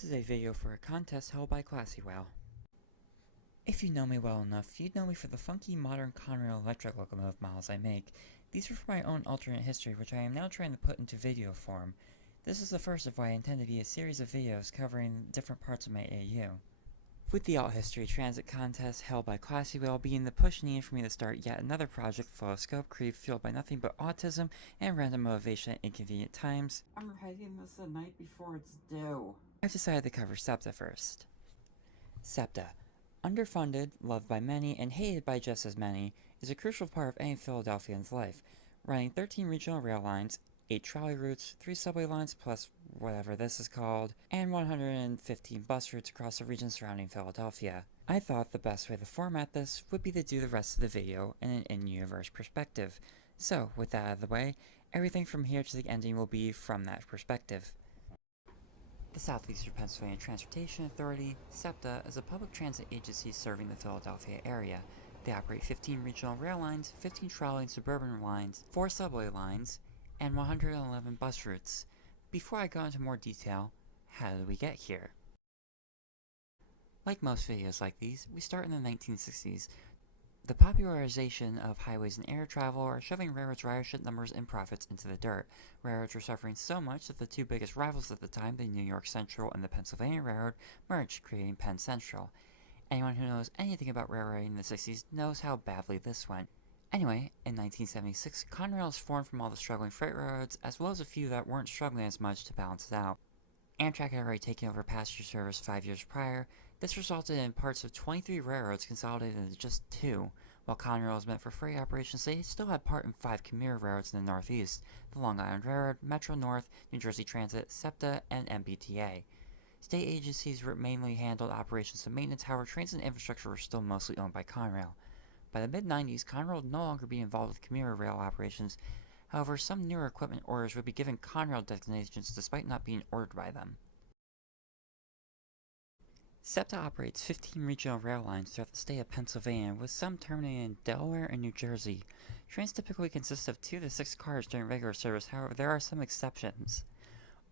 This is a video for a contest held by Classywhale. If you know me well enough, you'd know me for the funky modern Conrail electric locomotive models I make. These are for my own alternate history, which I am now trying to put into video form. This is the first of what I intend to be a series of videos covering different parts of my AU. With the Alt History Transit Contest held by Classywhale being the push needed for me to start yet another project full of scope creep fueled by nothing but autism and random motivation at inconvenient times, I'm writing this the night before it's due. I've decided to cover Septa first. Septa, underfunded, loved by many, and hated by just as many, is a crucial part of any Philadelphian's life, running 13 regional rail lines, 8 trolley routes, 3 subway lines plus whatever this is called, and 115 bus routes across the region surrounding Philadelphia. I thought the best way to format this would be to do the rest of the video in an in-universe perspective. So, with that out of the way, everything from here to the ending will be from that perspective. The Southeastern Pennsylvania Transportation Authority, SEPTA, is a public transit agency serving the Philadelphia area. They operate 15 regional rail lines, 15 trolley and suburban lines, 4 subway lines, and 111 bus routes. Before I go into more detail, how did we get here? Like most videos like these, we start in the 1960s. The popularization of highways and air travel are shoving railroads' ridership numbers and profits into the dirt. Railroads were suffering so much that the two biggest rivals at the time, the New York Central and the Pennsylvania Railroad, merged, creating Penn Central. Anyone who knows anything about railroading in the 60s knows how badly this went. Anyway, in 1976, Conrail was formed from all the struggling freight railroads, as well as a few that weren't struggling as much to balance it out. Amtrak had already taken over passenger service 5 years prior. This resulted in parts of 23 railroads consolidated into just 2. While Conrail was meant for freight operations, they still had part in 5 commuter railroads in the Northeast: the Long Island Railroad, Metro North, New Jersey Transit, SEPTA, and MBTA. State agencies mainly handled operations and maintenance, however trains and infrastructure were still mostly owned by Conrail. By the mid-90s, Conrail would no longer be involved with commuter rail operations. However, some newer equipment orders would be given Conrail designations despite not being ordered by them. SEPTA operates 15 regional rail lines throughout the state of Pennsylvania, with some terminating in Delaware and New Jersey. Trains typically consist of 2 to 6 cars during regular service, however there are some exceptions.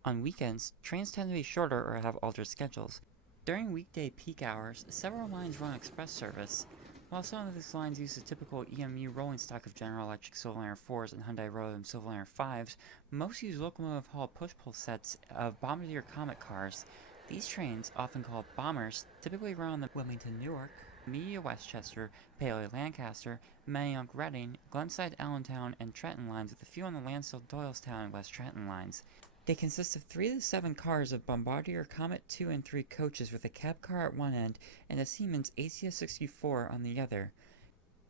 On weekends, trains tend to be shorter or have altered schedules. During weekday peak hours, several lines run express service. While some of these lines use the typical EMU rolling stock of General Electric Silverliner 4s and Hyundai Rotem Silverliner 5s, most use locomotive-haul push-pull sets of Bombardier Comet cars. These trains, often called bombers, typically run on the Wilmington-Newark, Media-Westchester, Paoli-Lancaster, Manayunk-Reading, Glenside-Allentown, and Trenton lines, with a few on the Lansdale-Doylestown and West Trenton lines. They consist of 3 to 7 cars of Bombardier Comet 2 and 3 coaches with a cab car at one end and a Siemens ACS 64 on the other.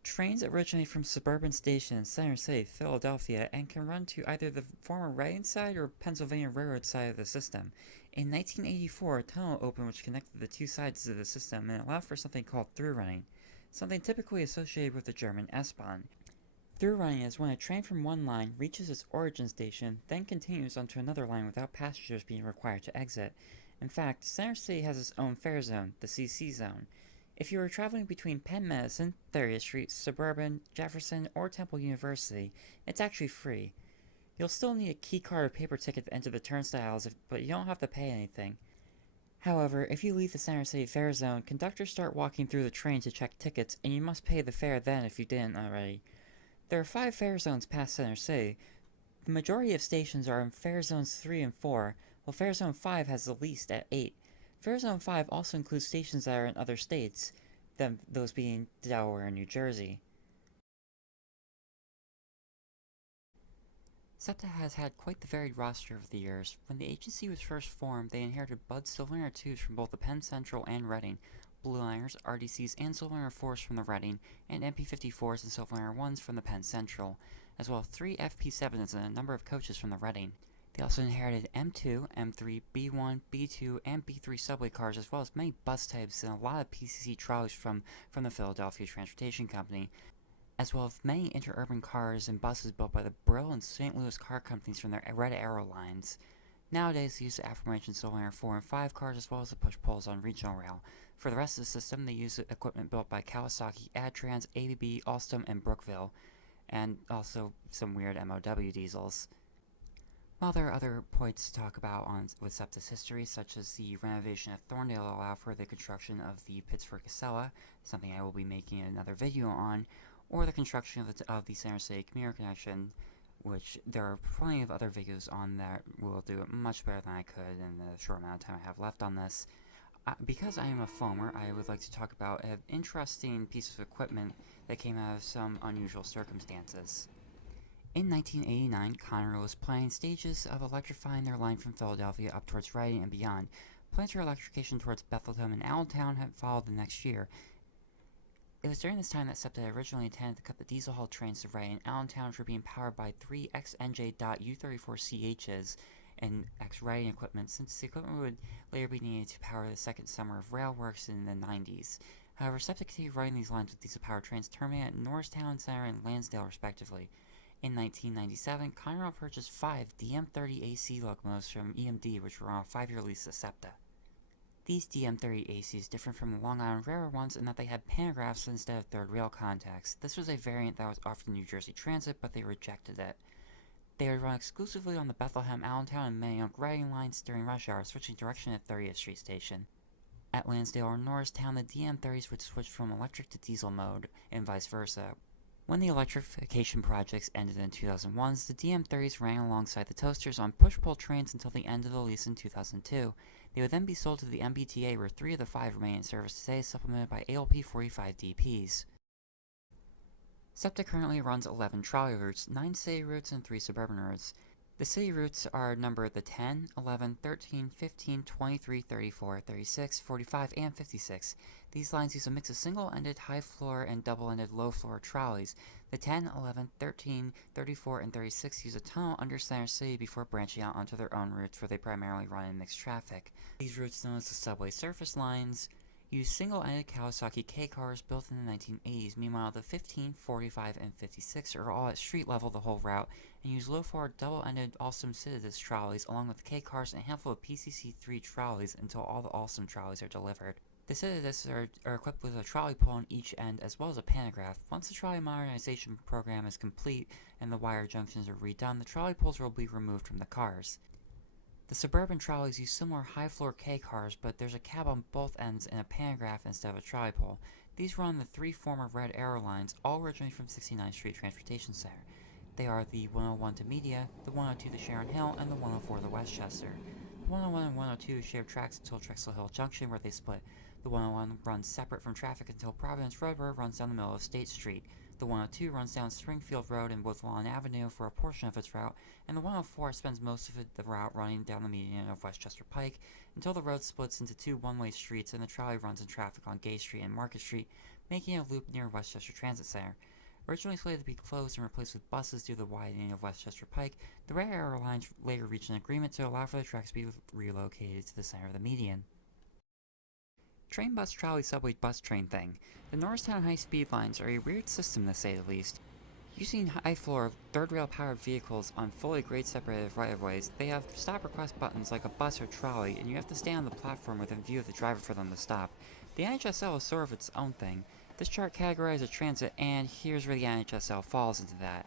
Trains originate from Suburban Station in Center City, Philadelphia, and can run to either the former Reading side or Pennsylvania Railroad side of the system. In 1984, a tunnel opened which connected the two sides of the system and allowed for something called through running, something typically associated with the German S-Bahn. Through running is when a train from one line reaches its origin station, then continues onto another line without passengers being required to exit. In fact, Center City has its own fare zone, the CC zone. If you are traveling between Penn Medicine, 30th Street, Suburban, Jefferson, or Temple University, it's actually free. You'll still need a key card or paper ticket to enter the turnstiles, but you don't have to pay anything. However, if you leave the Center City fare zone, conductors start walking through the train to check tickets, and you must pay the fare then if you didn't already. There are 5 fare zones past Center City. The majority of stations are in fare zones 3 and 4, while fare zone 5 has the least at 8. Fare zone 5 also includes stations that are in other states, those being Delaware and New Jersey. SEPTA has had quite the varied roster over the years. When the agency was first formed, they inherited Bud Silverliner 2s from both the Penn Central and Reading, Blue Liners, RDCs, and Silverliner 4s from the Reading, and MP54s and Silverliner 1s from the Penn Central, as well as 3 FP7s and a number of coaches from the Reading. They also inherited M2, M3, B1, B2, and B3 subway cars, as well as many bus types and a lot of PCC trolleys from the Philadelphia Transportation Company, as well as many interurban cars and buses built by the Brill and St. Louis car companies from their Red Arrow lines. Nowadays, they use the aforementioned Silverliner 4 and 5 cars as well as the push-pulls on regional rail. For the rest of the system, they use equipment built by Kawasaki, Adtrans, ABB, Alstom, and Brookville, and also some weird MOW diesels. While there are other points to talk about with Septa's history, such as the renovation at Thorndale allow for the construction of the Pittsburgh Casella, something I will be making another video on, or the construction of the Center City Commuter Connection, which there are plenty of other videos on that will do it much better than I could in the short amount of time I have left on this. Because I am a foamer, I would like to talk about an interesting piece of equipment that came out of some unusual circumstances. In 1989, Conrail was planning stages of electrifying their line from Philadelphia up towards Reading and beyond. Plans for electrification towards Bethlehem and Allentown had followed the next year. It was during this time that SEPTA originally intended to cut the diesel-hauled trains to Reading and Allentown, which were being powered by three XNJ.U34CHs and X-Reading equipment, since the equipment would later be needed to power the second summer of rail works in the 90s. However, SEPTA continued running these lines with diesel-powered trains terminating at Norristown Center and Lansdale, respectively. In 1997, Conrail purchased 5 DM30AC locomotives from EMD, which were on a 5-year lease to SEPTA. These DM30ACs differed from the Long Island Railroad ones in that they had pantographs instead of third rail contacts. This was a variant that was offered in New Jersey Transit, but they rejected it. They would run exclusively on the Bethlehem, Allentown, and Manayunk Reading lines during rush hour, switching direction at 30th Street Station. At Lansdale or Norristown, the DM30s would switch from electric to diesel mode, and vice versa. When the electrification projects ended in 2001, the DM30s ran alongside the Toasters on push-pull trains until the end of the lease in 2002. They would then be sold to the MBTA, where 3 of the 5 remain in service today, supplemented by ALP 45 DPs. SEPTA currently runs 11 trolley routes, 9 city routes, and 3 suburban routes. The city routes are numbered the 10, 11, 13, 15, 23, 34, 36, 45, and 56. These lines use a mix of single-ended high-floor and double-ended low-floor trolleys. The 10, 11, 13, 34, and 36 use a tunnel under Center City before branching out onto their own routes, where they primarily run in mixed traffic. These routes, known as the subway surface lines, use single-ended Kawasaki K-cars built in the 1980s. Meanwhile, the 15, 45, and 56 are all at street level the whole route, and use low-floor double-ended Alstom Citadis trolleys along with K-cars and a handful of PCC-3 trolleys until all the Alstom trolleys are delivered. The Citadis are equipped with a trolley pole on each end as well as a pantograph. Once the trolley modernization program is complete and the wire junctions are redone, the trolley poles will be removed from the cars. The suburban trolleys use similar high-floor K-cars, but there's a cab on both ends and a pantograph instead of a trolley pole. These run the 3 former Red Arrow lines, all originally from 69th Street Transportation Center. They are the 101 to Media, the 102 to Sharon Hill, and the 104 to Westchester. The 101 and 102 share tracks until Drexel Hill Junction, where they split. The 101 runs separate from traffic until Providence Road, where it runs down the middle of State Street. The 102 runs down Springfield Road and Woodlawn Avenue for a portion of its route, and the 104 spends most of the route running down the median of Westchester Pike until the road splits into 2 one-way streets and the trolley runs in traffic on Gay Street and Market Street, making a loop near Westchester Transit Center. Originally slated to be closed and replaced with buses due to the widening of Westchester Pike, the Red Arrow lines later reached an agreement to allow for the tracks to be relocated to the center of the median. Train, bus, trolley, subway, bus, train thing. The Norristown high-speed lines are a weird system, to say the least. Using high-floor, third-rail-powered vehicles on fully grade-separated right-of-ways, they have stop-request buttons like a bus or trolley, and you have to stay on the platform within view of the driver for them to stop. The NHSL is sort of its own thing. This chart categorizes transit, and here's where the NHSL falls into that.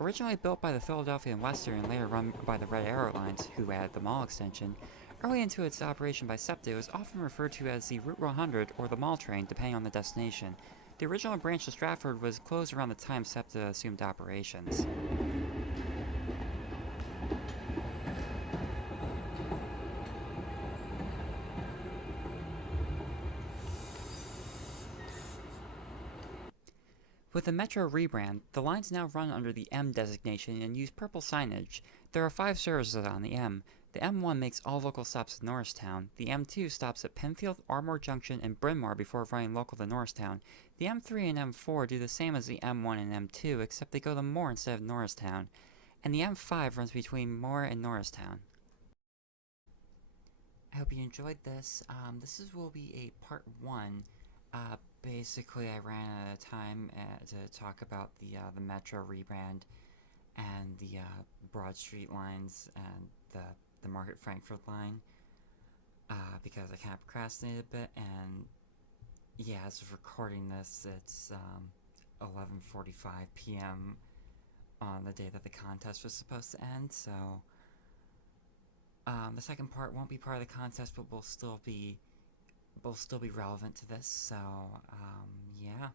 Originally built by the Philadelphia and Western and later run by the Red Arrow lines, who added the mall extension, early into its operation by SEPTA, it was often referred to as the Route 100 or the Mall Train, depending on the destination. The original branch to Stratford was closed around the time SEPTA assumed operations. With the Metro rebrand, the lines now run under the M designation and use purple signage. There are 5 services on the M. The M1 makes all local stops at Norristown. The M2 stops at Penfield, Ardmore Junction, and Bryn Mawr before running local to Norristown. The M3 and M4 do the same as the M1 and M2, except they go to Moore instead of Norristown. And the M5 runs between Moore and Norristown. I hope you enjoyed this. This will be a part 1. Basically, I ran out of time to talk about the Metro rebrand and the Broad Street lines and the Market Frankfurt line because I kind of procrastinated a bit, and yeah, as of recording this, it's 11:45 p.m. on the day that the contest was supposed to end, so The second part won't be part of the contest, but will still be relevant to this. So, yeah.